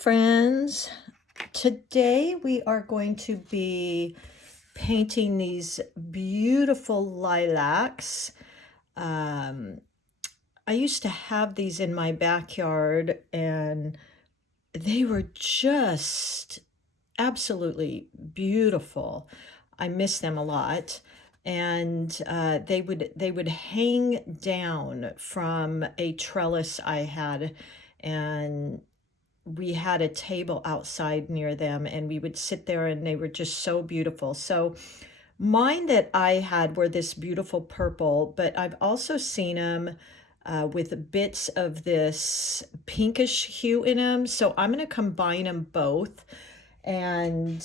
friends. Today we are going to be painting these beautiful lilacs. I used to have these in my backyard and they were just absolutely beautiful. I miss them a lot. And they would hang down from a trellis I had, and we had a table outside near them, and we would sit there and they were just so beautiful. So mine that I had were this beautiful purple, but I've also seen them with bits of this pinkish hue in them. So I'm going to combine them both. And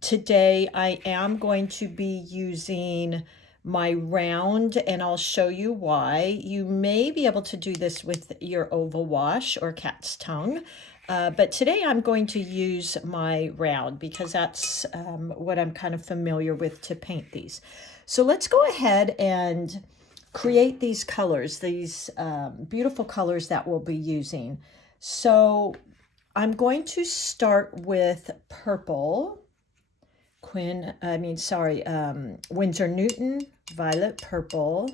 today I am going to be using my round, and I'll show you why. You may be able to do this with your oval wash or cat's tongue, but today I'm going to use my round because that's what I'm kind of familiar with to paint these. So let's go ahead and create these colors, these beautiful colors that we'll be using. So I'm going to start with purple. Winsor Newton Violet Purple.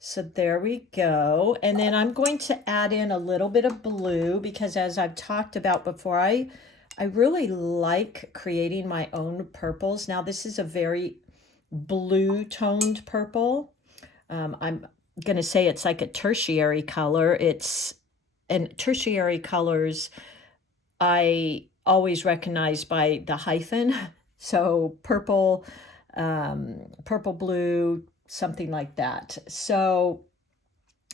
So there we go. And then I'm going to add in a little bit of blue because, as I've talked about before, I really like creating my own purples. Now this is a very blue toned purple. I'm going to say it's like a tertiary color. And tertiary colors I always recognize by the hyphen. So purple, purple, blue, something like that. So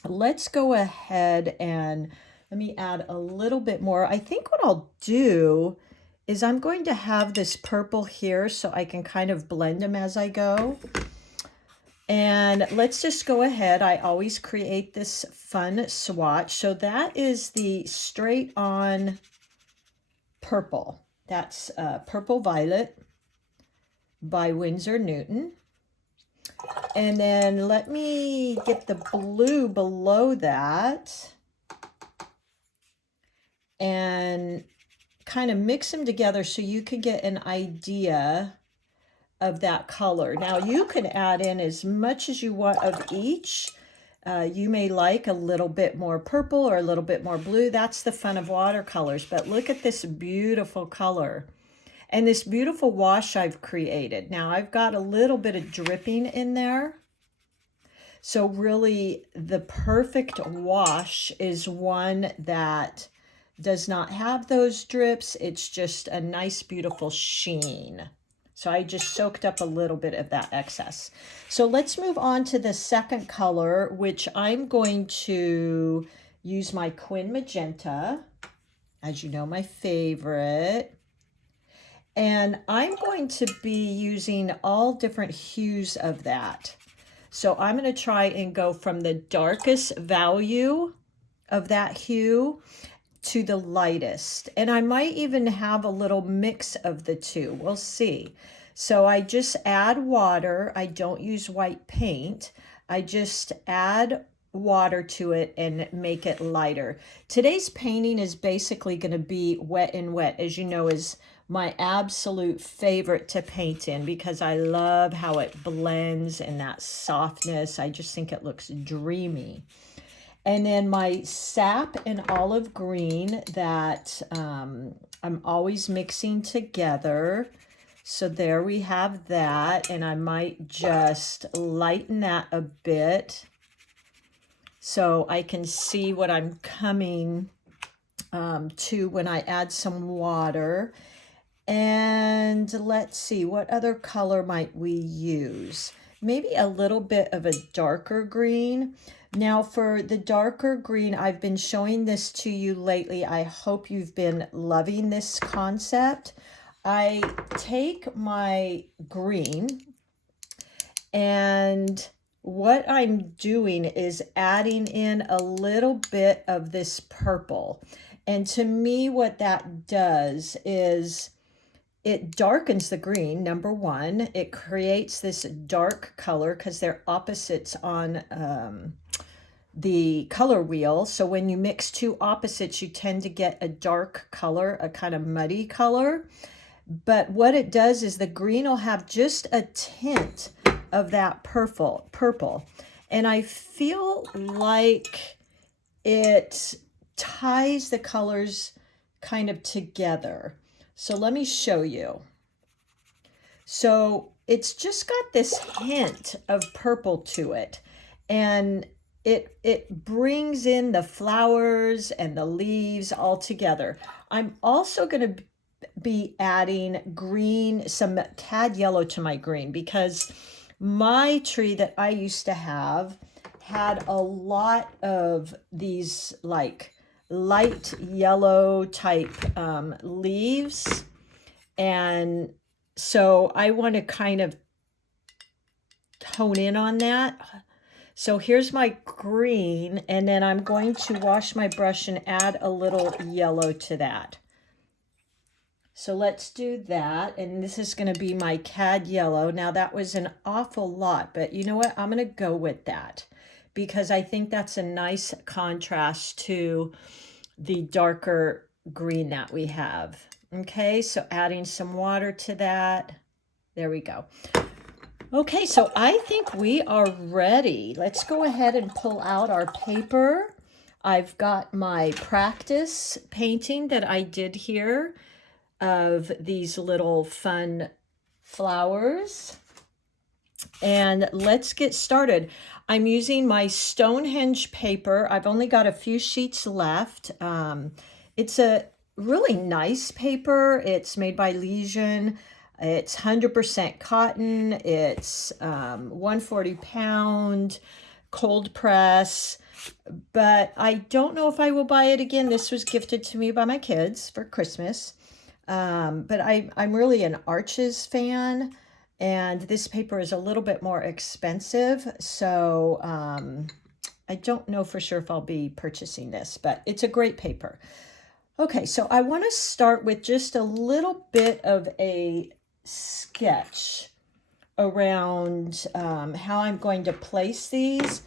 let's go ahead and let me add a little bit more. I think what I'll do is I'm going to have this purple here so I can kind of blend them as I go. And let's just go ahead. I always create this fun swatch. So that is the straight on purple. That's Purple Violet by Winsor Newton. And then let me get the blue below that and kind of mix them together so you can get an idea of that color. Now you can add in as much as you want of each. You may like a little bit more purple or a little bit more blue. That's the fun of watercolors. But look at this beautiful color and this beautiful wash I've created. Now I've got a little bit of dripping in there. So really the perfect wash is one that does not have those drips. It's just a nice, beautiful sheen. So I just soaked up a little bit of that excess. So let's move on to the second color, which I'm going to use my Quin Magenta, as you know, my favorite. And I'm going to be using all different hues of that. So I'm going to try and go from the darkest value of that hue to the lightest. And I might even have a little mix of the two. We'll see. So I just add water. I don't use white paint. I just add water to it and make it lighter. Today's painting is basically going to be wet and wet, as you know, is my absolute favorite to paint in because I love how it blends and that softness. I just think it looks dreamy. And then my sap and olive green that I'm always mixing together. So there we have that. And I might just lighten that a bit so I can see what I'm coming to when I add some water. And let's see, what other color might we use? Maybe a little bit of a darker green. Now for the darker green, I've been showing this to you lately. I hope you've been loving this concept. I take my green and what I'm doing is adding in a little bit of this purple. And to me, what that does is it darkens the green, number one. It creates this dark color because they're opposites on the color wheel. So when you mix two opposites, you tend to get a dark color, a kind of muddy color. But what it does is the green will have just a tint of that purple. And I feel like it ties the colors kind of together. So let me show you. So it's just got this hint of purple to it. And it brings in the flowers and the leaves all together. I'm also going to be adding green, some cad yellow to my green, because my tree that I used to have had a lot of these like light yellow type leaves. And so I want to kind of hone in on that. So here's my green, and then I'm going to wash my brush and add a little yellow to that. So let's do that. And this is going to be my cad yellow. Now that was an awful lot, but you know what? I'm going to go with that because I think that's a nice contrast to the darker green that we have. Okay, so adding some water to that. There we go. Okay, so I think we are ready. Let's go ahead and pull out our paper. I've got my practice painting that I did here of these little fun flowers. And let's get started. I'm using my Stonehenge paper. I've only got a few sheets left. It's a really nice paper. It's made by Legion. It's 100% cotton. It's 140 pound, cold press. But I don't know if I will buy it again. This was gifted to me by my kids for Christmas. But I'm really an Arches fan, and this paper is a little bit more expensive. So I don't know for sure if I'll be purchasing this, but it's a great paper. Okay, so I want to start with just a little bit of a sketch around how I'm going to place these.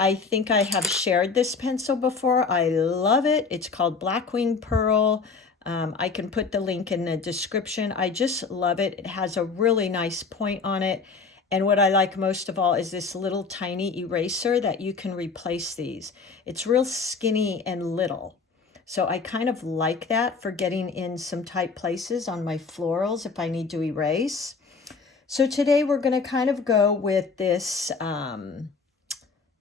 I think I have shared this pencil before. I love it. It's called Blackwing Pearl. I can put the link in the description. I just love it. It has a really nice point on it. And what I like most of all is this little tiny eraser that you can replace these. It's real skinny and little. So I kind of like that for getting in some tight places on my florals if I need to erase. So today we're going to kind of go with this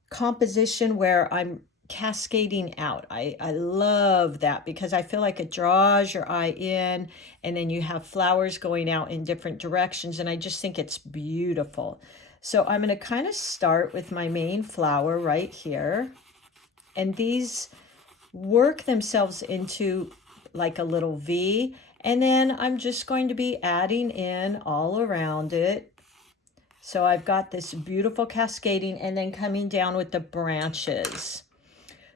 composition where I'm cascading out. I love that because I feel like it draws your eye in, and then you have flowers going out in different directions, and I just think it's beautiful. So I'm going to kind of start with my main flower right here, and these work themselves into like a little V, and then I'm just going to be adding in all around it. So I've got this beautiful cascading and then coming down with the branches.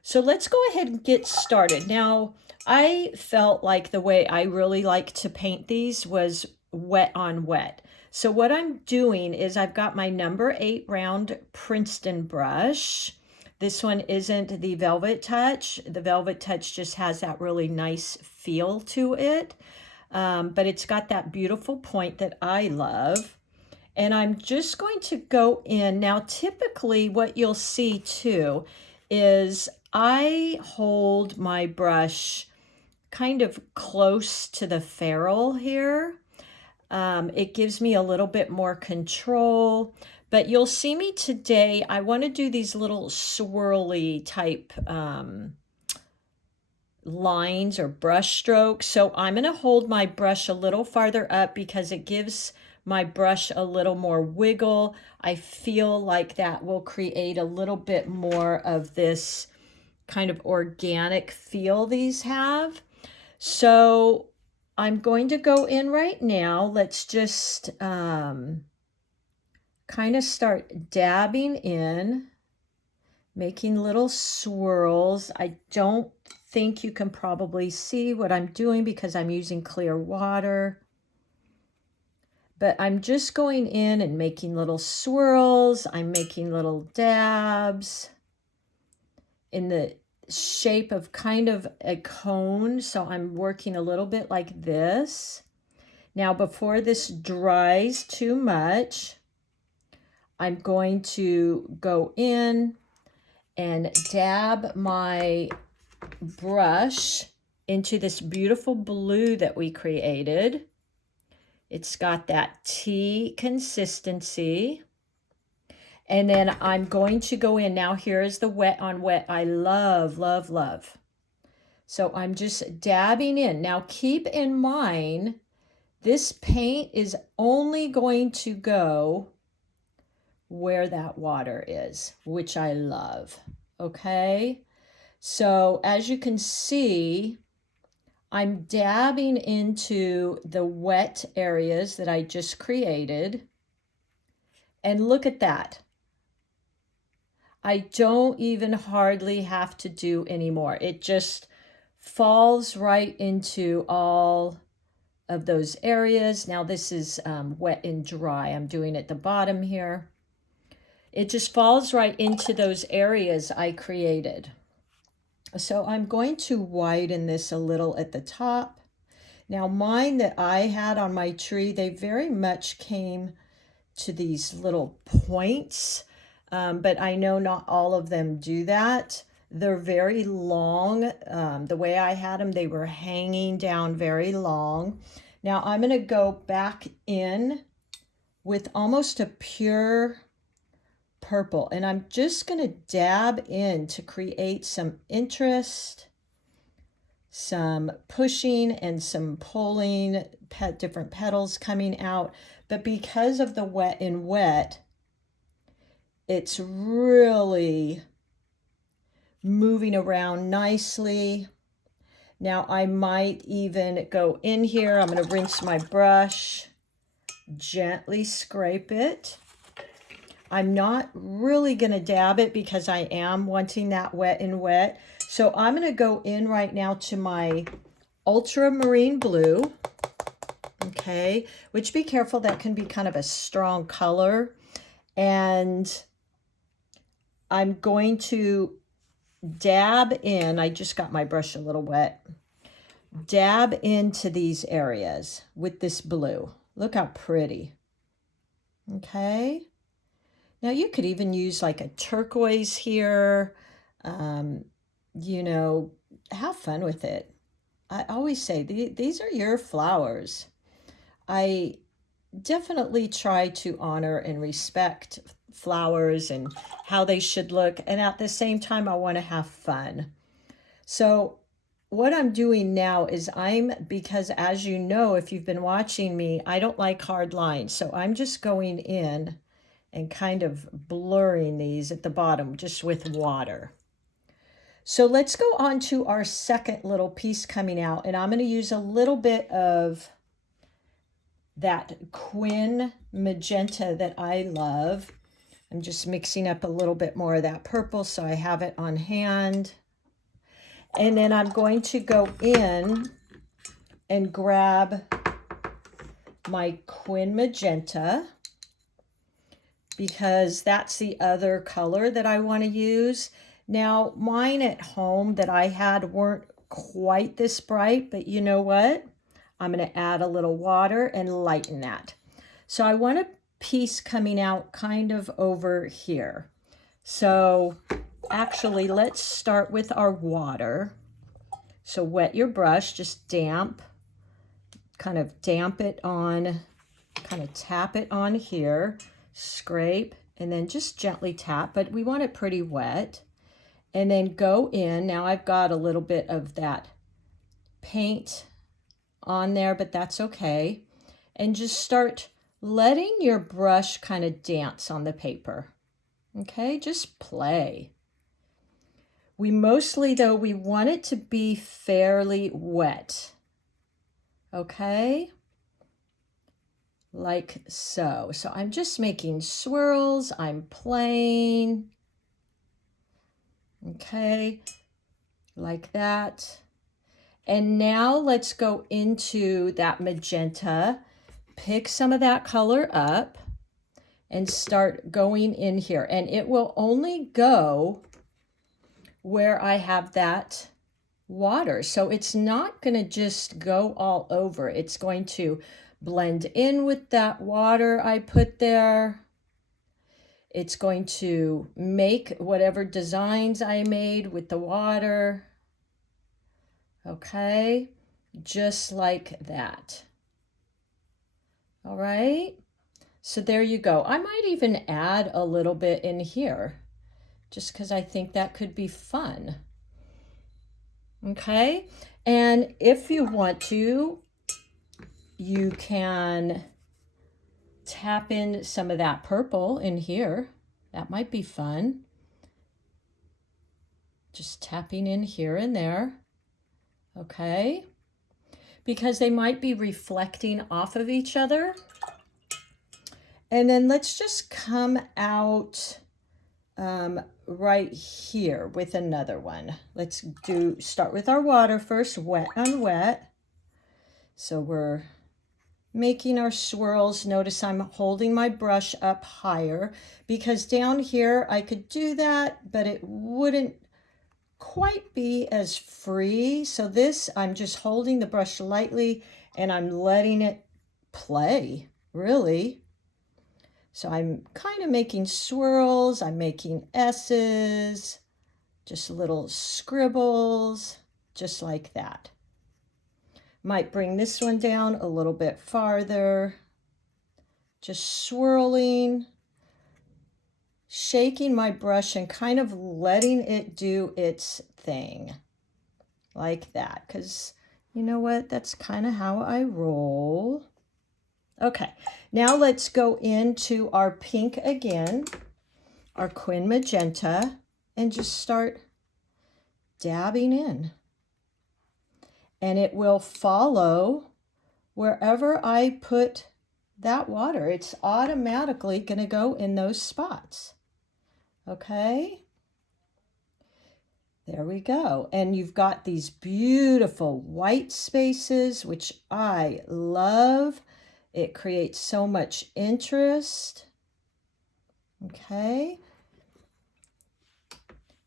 So let's go ahead and get started. Now, I felt like the way I really like to paint these was wet on wet. So what I'm doing is I've got my number 8 round Princeton brush. This one isn't the Velvet Touch. The Velvet Touch just has that really nice feel to it. But it's got that beautiful point that I love. And I'm just going to go in. Now, typically what you'll see too is I hold my brush kind of close to the ferrule here. It gives me a little bit more control, but you'll see me today, I want to do these little swirly type lines or brush strokes. So I'm going to hold my brush a little farther up because it gives my brush a little more wiggle. I feel like that will create a little bit more of this kind of organic feel these have. So I'm going to go in right now. Let's just kind of start dabbing in, making little swirls. I don't think you can probably see what I'm doing because I'm using clear water. But I'm just going in and making little swirls. I'm making little dabs. in the shape of kind of a cone. So I'm working a little bit like this. Now, before this dries too much, I'm going to go in and dab my brush into this beautiful blue that we created. It's got that tea consistency. And then I'm going to go in. Now here is the wet on wet. I love, love, love. So I'm just dabbing in. Now keep in mind, this paint is only going to go where that water is, which I love. Okay? So as you can see, I'm dabbing into the wet areas that I just created. And look at that. I don't even hardly have to do anymore. It just falls right into all of those areas. Now this is wet and dry. I'm doing at the bottom here. It just falls right into those areas I created. So I'm going to widen this a little at the top. Now mine that I had on my tree, they very much came to these little points, but I know not all of them do that. They're very long. The way I had them, they were hanging down very long. Now I'm going to go back in with almost a pure purple, and I'm just going to dab in to create some interest, some pushing and some pulling, different petals coming out. But because of the wet and wet, it's really moving around nicely. Now I might even go in here. I'm going to rinse my brush, gently scrape it. I'm not really going to dab it because I am wanting that wet and wet. So I'm going to go in right now to my ultramarine blue. Okay, which be careful, that can be kind of a strong color. And I'm going to dab in, I just got my brush a little wet, dab into these areas with this blue. Look how pretty. Okay. Now you could even use like a turquoise here. You know, have fun with it. I always say these are your flowers. I definitely try to honor and respect flowers and how they should look. And at the same time, I want to have fun. So what I'm doing now is because as you know, if you've been watching me, I don't like hard lines. So I'm just going in and kind of blurring these at the bottom just with water. So let's go on to our second little piece coming out. And I'm going to use a little bit of that Quin magenta that I love. I'm just mixing up a little bit more of that purple so I have it on hand. And then I'm going to go in and grab my Quin magenta because that's the other color that I want to use. Now, mine at home that I had weren't quite this bright, but you know what? I'm going to add a little water and lighten that. So I want a piece coming out kind of over here. So actually, let's start with our water. So wet your brush, just damp, kind of damp it on, kind of tap it on here, scrape, and then just gently tap, but we want it pretty wet. And then go in. Now I've got a little bit of that paint on there, but that's okay. And just start letting your brush kind of dance on the paper. Okay, just play. We mostly, though, we want it to be fairly wet. Okay, like so. So I'm just making swirls. I'm playing. Okay, like that. And now let's go into that magenta, pick some of that color up and start going in here. And it will only go where I have that water. So it's not going to just go all over. It's going to blend in with that water I put there. It's going to make whatever designs I made with the water. Okay, just like that. All right, so there you go. I might even add a little bit in here just because I think that could be fun. Okay, and if you want to, you can tap in some of that purple in here. That might be fun. Just tapping in here and there. Okay, because they might be reflecting off of each other. And then let's just come out right here with another one. Let's start with our water first, wet on wet. So we're making our swirls. Notice I'm holding my brush up higher because down here I could do that, but it wouldn't quite be as free. So this, I'm just holding the brush lightly and I'm letting it play, really. So I'm kind of making swirls, I'm making S's, just little scribbles, just like that. Might bring this one down a little bit farther, just swirling, shaking my brush and kind of letting it do its thing, like that, because you know what, that's kind of how I roll. Okay, now let's go into our pink again, our Quin Magenta, and just start dabbing in. And it will follow wherever I put that water. It's automatically going to go in those spots. Okay, there we go. And you've got these beautiful white spaces, which I love. It creates so much interest. Okay.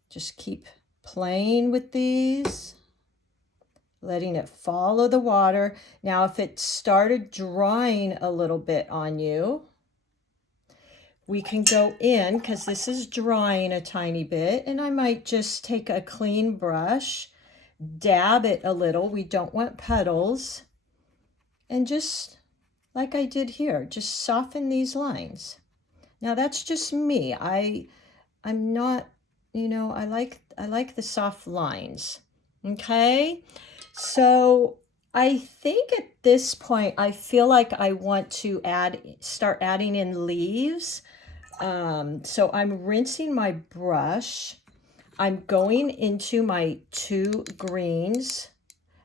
Just keep playing with these, letting it follow the water. Now, if it started drying a little bit on you, we can go in because this is drying a tiny bit, and I might just take a clean brush, dab it a little. We don't want puddles, and just like I did here, just soften these lines. Now that's just me. I'm not, you know, I like the soft lines. Okay, so I think at this point I feel like I want to start adding in leaves. So I'm rinsing my brush. I'm going into my two greens.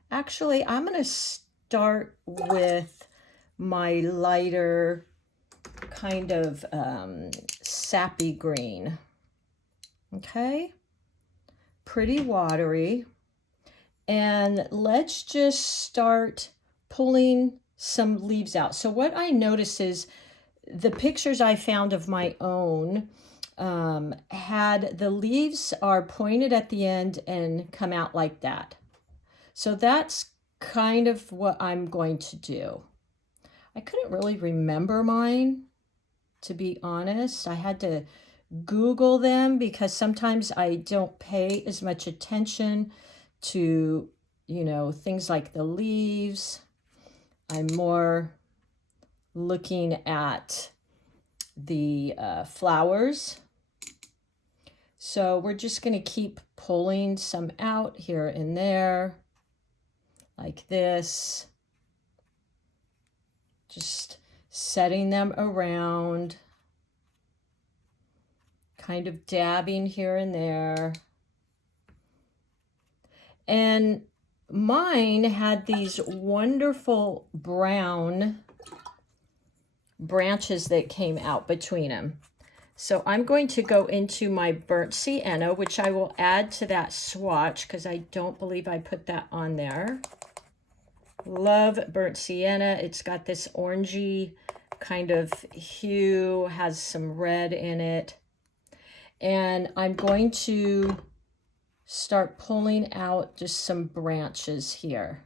Actually, I'm going to start with my lighter kind of sappy green. Okay, pretty watery. And let's just start pulling some leaves out. So what I notice is the pictures I found of my own had the leaves are pointed at the end and come out like that. So that's kind of what I'm going to do. I couldn't really remember mine, to be honest. I had to Google them because sometimes I don't pay as much attention to, you know, things like the leaves. I'm more looking at the flowers. So we're just going to keep pulling some out here and there, like this. Just setting them around, kind of dabbing here and there. And mine had these wonderful brown branches that came out between them. So I'm going to go into my burnt sienna, which I will add to that swatch because I don't believe I put that on there. Love burnt sienna. It's got this orangey kind of hue, has some red in it. And I'm going to start pulling out just some branches here.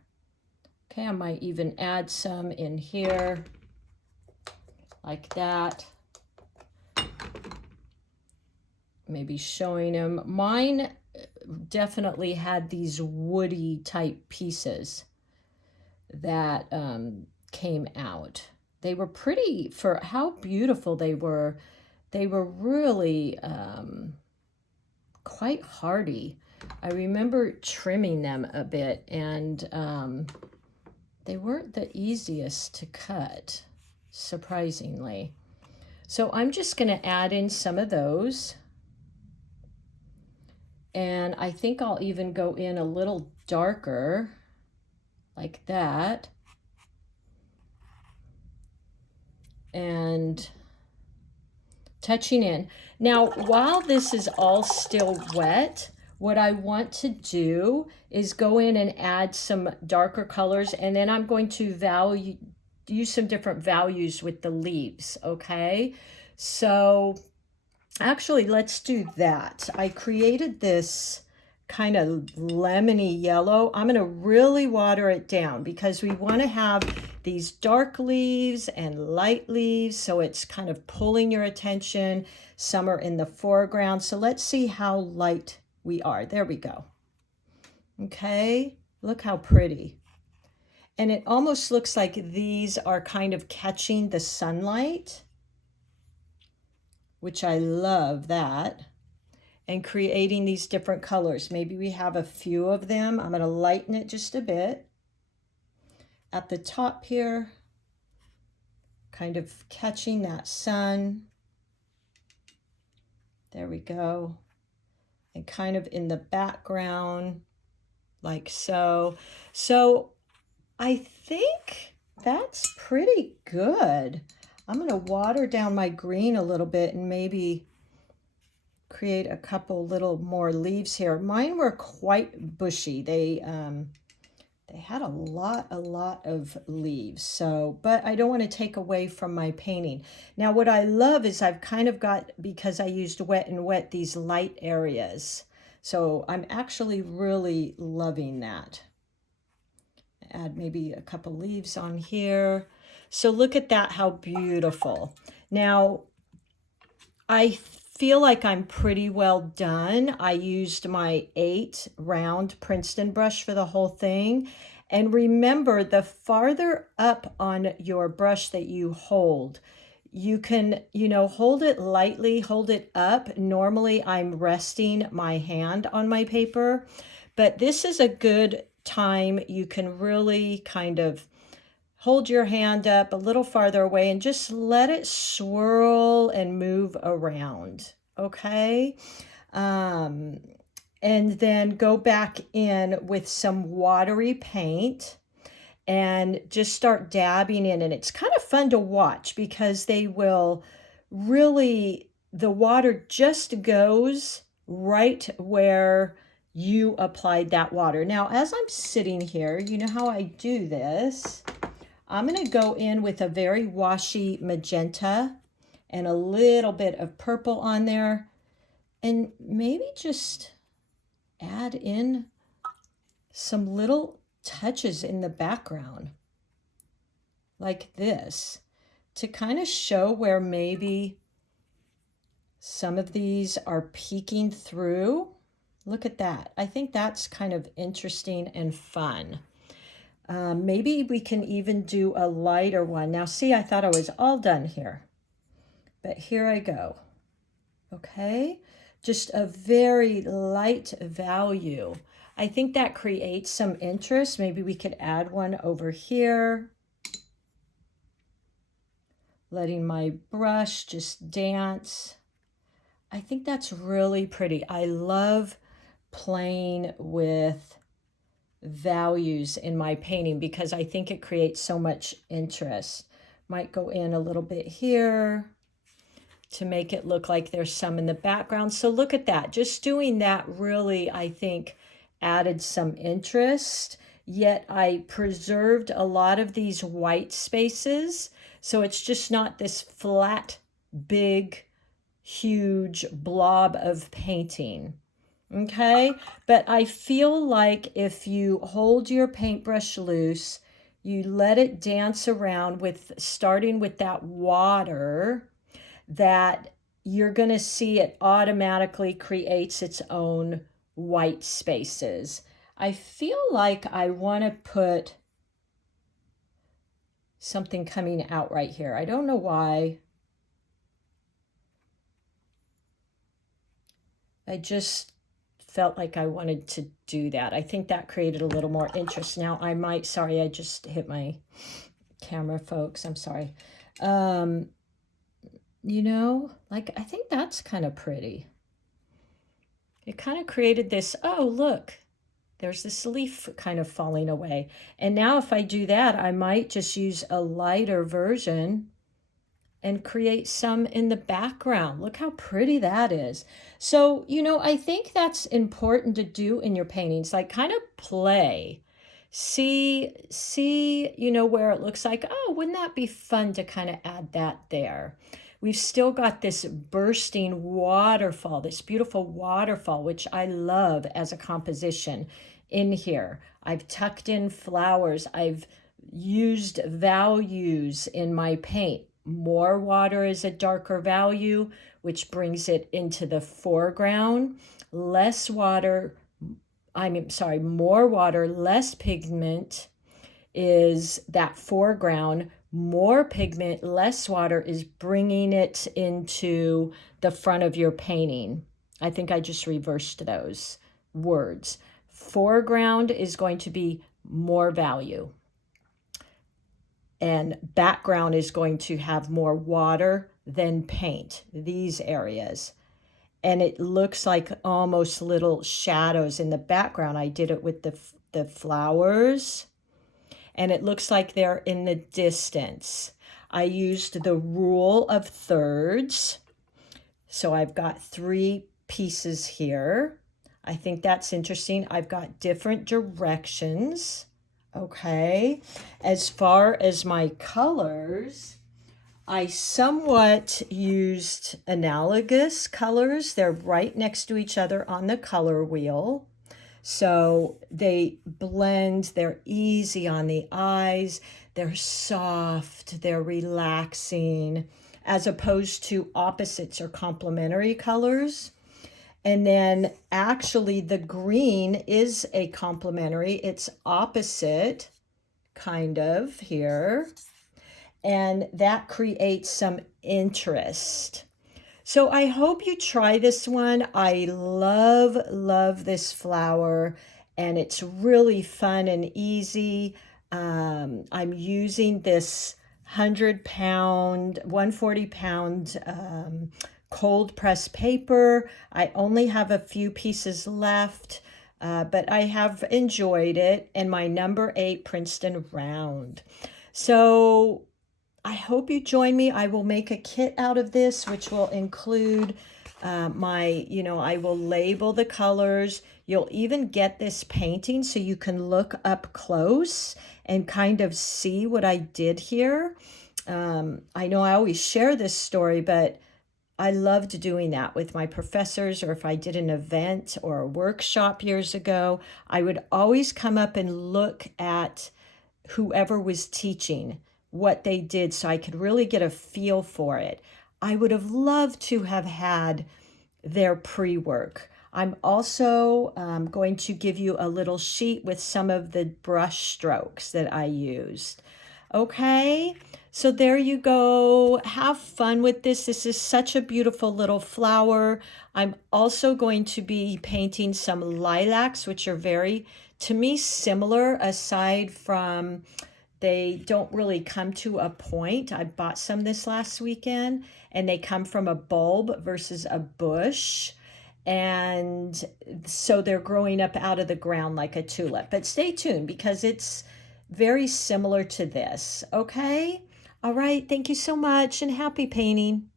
Okay, I might even add some in here, like that. Maybe showing them. Mine definitely had these woody type pieces that came out. They were pretty, for how beautiful they were. They were really quite hardy. I remember trimming them a bit, and they weren't the easiest to cut, surprisingly. So I'm just going to add in some of those. And I think I'll even go in a little darker, like that. And touching in. Now, while this is all still wet, what I want to do is go in and add some darker colors, and then I'm going to use some different values with the leaves, okay? So actually, let's do that. I created this kind of lemony yellow. I'm going to really water it down because we want to have these dark leaves and light leaves, so it's kind of pulling your attention. Some are in the foreground. So let's see how light we are. There we go. Okay, look how pretty. And it almost looks like these are kind of catching the sunlight, which I love that. And creating these different colors. Maybe we have a few of them. I'm going to lighten it just a bit. At the top here, kind of catching that sun. There we go. And kind of in the background, like so. So I think that's pretty good. I'm going to water down my green a little bit and maybe create a couple little more leaves here. Mine were quite bushy. They had a lot of leaves. So, but I don't want to take away from my painting. Now, what I love is I've kind of got, because I used wet and wet, these light areas. So I'm actually really loving that. Add maybe a couple leaves on here. So look at that, how beautiful. Now, I feel like I'm pretty well done. I used my 8 round Princeton brush for the whole thing. And remember, the farther up on your brush that you hold, you can, hold it lightly, hold it up. Normally I'm resting my hand on my paper, but this is a good time. You can really kind of hold your hand up a little farther away and just let it swirl and move around, okay? And then go back in with some watery paint and just start dabbing in. And it's kind of fun to watch because they will really, the water just goes right where you applied that water. Now, as I'm sitting here, you know how I do this. I'm going to go in with a very washy magenta and a little bit of purple on there, and maybe just add in some little touches in the background like this to kind of show where maybe some of these are peeking through. Look at that. I think that's kind of interesting and fun. Maybe we can even do a lighter one. Now, see, I thought I was all done here, but here I go. Okay, just a very light value. I think that creates some interest. Maybe we could add one over here. Letting my brush just dance. I think that's really pretty. I love playing with values in my painting because I think it creates so much interest. Might go in a little bit here to make it look like there's some in the background. So look at that. Just doing that really, I think, added some interest, yet I preserved a lot of these white spaces. So it's just not this flat, big, huge blob of painting. Okay, but I feel like if you hold your paintbrush loose, you let it dance around with starting with that water, that you're going to see it automatically creates its own white spaces. I feel like I want to put something coming out right here. I don't know why. I just felt like I wanted to do that. I think that created a little more interest. Now I might, sorry, I just hit my camera, folks. I'm sorry. You know, like I think that's kind of pretty. It kind of created this, oh, look, there's this leaf kind of falling away. And now if I do that, I might just use a lighter version and create some in the background. Look how pretty that is. So, you know, I think that's important to do in your paintings, like kind of play. See, you know, where it looks like, oh, wouldn't that be fun to kind of add that there? We've still got this bursting waterfall, this beautiful waterfall, which I love as a composition in here. I've tucked in flowers. I've used values in my paint. More water is a darker value, which brings it into the foreground. Less water, more water, less pigment is that foreground. More pigment, less water is bringing it into the front of your painting. I think I just reversed those words. Foreground is going to be more value, and background is going to have more water than paint, these areas. And it looks like almost little shadows in the background. I did it with the flowers, and it looks like they're in the distance. I used the rule of thirds. So I've got 3 pieces here. I think that's interesting. I've got different directions. Okay. As far as my colors, I somewhat used analogous colors. They're right next to each other on the color wheel. So they blend, they're easy on the eyes, they're soft, they're relaxing, as opposed to opposites or complementary colors. And then actually the green is a complementary, it's opposite kind of here. And that creates some interest. So I hope you try this one. I love this flower, and it's really fun and easy. I'm using this 140 pound cold press paper. I only have a few pieces left, but I have enjoyed it, and my number 8 Princeton round. So I hope you join me. I will make a kit out of this, which will include I will label the colors. You'll even get this painting so you can look up close and kind of see what I did here. I know I always share this story, but I loved doing that with my professors, or if I did an event or a workshop years ago, I would always come up and look at whoever was teaching, what they did, so I could really get a feel for it. I would have loved to have had their pre-work. I'm also going to give you a little sheet with some of the brush strokes that I used. Okay, so there you go. Have fun with this. This is such a beautiful little flower. I'm also going to be painting some lilacs, which are very, to me, similar, aside from they don't really come to a point. I bought some this last weekend, and they come from a bulb versus a bush. And so they're growing up out of the ground like a tulip. But stay tuned because it's very similar to this. Okay? All right. Thank you so much, and happy painting.